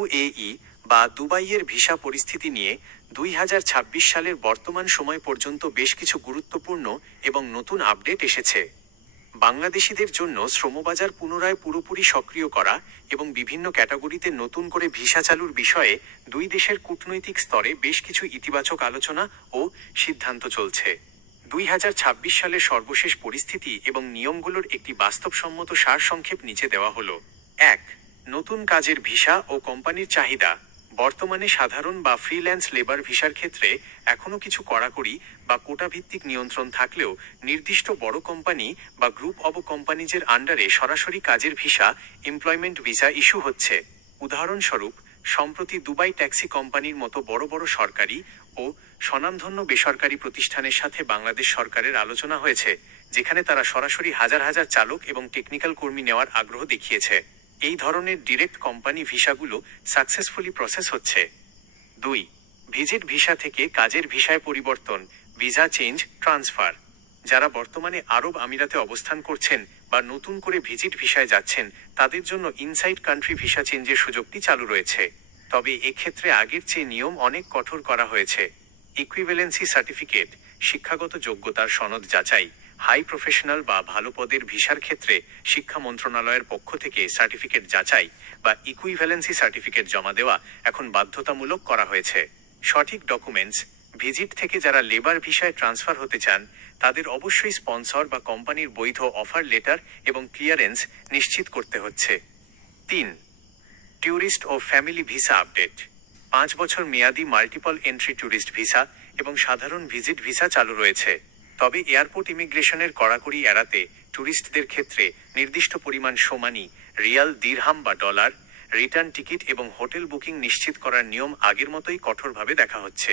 UAE বা দুবাইয়ের visa পরিস্থিতি নিয়ে 2026 সালের বর্তমান সময় পর্যন্ত বেশ কিছু গুরুত্বপূর্ণ এবং নতুন আপডেট এসেছে। বাংলাদেশিদের জন্য শ্রমবাজার পুনরায় পুরোপুরি সক্রিয় করা এবং বিভিন্ন ক্যাটাগরিতে নতুন করে ভিসা চালুর বিষয়ে দুই দেশের কূটনৈতিক স্তরে বেশ কিছু ইতিবাচক আলোচনা ও সিদ্ধান্ত চলছে। 2026 সালের সর্বশেষ পরিস্থিতি এবং নিয়মগুলোর একটি বাস্তবসম্মত সারসংক্ষেপ নিচে দেওয়া হলো। 1. নতুন কাজের ভিসা ও কোম্পানির চাহিদা। বর্তমানে সাধারণ বা ফ্রিল্যান্স লেবার ভিসার ক্ষেত্রে এখনও কিছু কড়াকড়ি বা কোটাভিত্তিক নিয়ন্ত্রণ থাকলেও নির্দিষ্ট বড় কোম্পানি বা গ্রুপ অব কোম্পানিজের আন্ডারে সরাসরি কাজের ভিসা এমপ্লয়মেন্ট ভিসা ইস্যু হচ্ছে। উদাহরণস্বরূপ, সম্প্রতি দুবাই ট্যাক্সি কোম্পানির মতো বড় বড় সরকারি ও স্বনামধন্য বেসরকারি প্রতিষ্ঠানের সাথে বাংলাদেশ সরকারের আলোচনা হয়েছে, যেখানে তারা সরাসরি হাজার হাজার চালক এবং টেকনিক্যাল কর্মী নেওয়ার আগ্রহ দেখিয়েছে। এই ধরনের ডিরেক্ট কোম্পানি ভিসাগুলো সাকসেসফুলি প্রসেস হচ্ছে। 2. ভিজিট ভিসা থেকে কাজের ভিসায় পরিবর্তন, ভিসা চেঞ্জ ট্রান্সফার। যারা বর্তমানে আরব আমিরাতে অবস্থান করছেন বা নতুন করে ভিজিট ভিসায় যাচ্ছেন, তাদের জন্য ইনসাইড কান্ট্রি ভিসা চেঞ্জের সুযোগটি চালু রয়েছে। তবে এক্ষেত্রে আগের চেয়ে নিয়ম অনেক কঠোর করা হয়েছে। ইকুইভ্যালেন্সি সার্টিফিকেট, শিক্ষাগত যোগ্যতার সনদ যাচাই। হাই প্রফেশনাল বা ভালো পদের ভিসার ক্ষেত্রে শিক্ষা মন্ত্রণালয়ের পক্ষ থেকে সার্টিফিকেট যাচাই বা ইকুইভ্যালেন্সি সার্টিফিকেট জমা দেওয়া এখন বাধ্যতামূলক করা হয়েছে। সঠিক ডকুমেন্টস। ভিজিট থেকে যারা লেবার ভিসায় ট্রান্সফার হতে চান, তাদের অবশ্যই স্পন্সর বা কোম্পানির বৈধ অফার লেটার এবং ক্লিয়ারেন্স নিশ্চিত করতে হচ্ছে। 3. ট্যুরিস্ট ও ফ্যামিলি ভিসা আপডেট। 5 বছর মেয়াদি মাল্টিপল এন্ট্রি ট্যুরিস্ট ভিসা এবং সাধারণ ভিজিট ভিসা চালু রয়েছে। তবে এয়ারপোর্ট ইমিগ্রেশনের কড়াকড়ি এড়াতে ট্যুরিস্টদের ক্ষেত্রে নির্দিষ্ট পরিমাণ সোমানি, রিয়াল, দিরহাম বা ডলার, রিটার্ন টিকিট এবং হোটেল বুকিং নিশ্চিত করার নিয়ম আগের মতোই কঠোরভাবে দেখা হচ্ছে।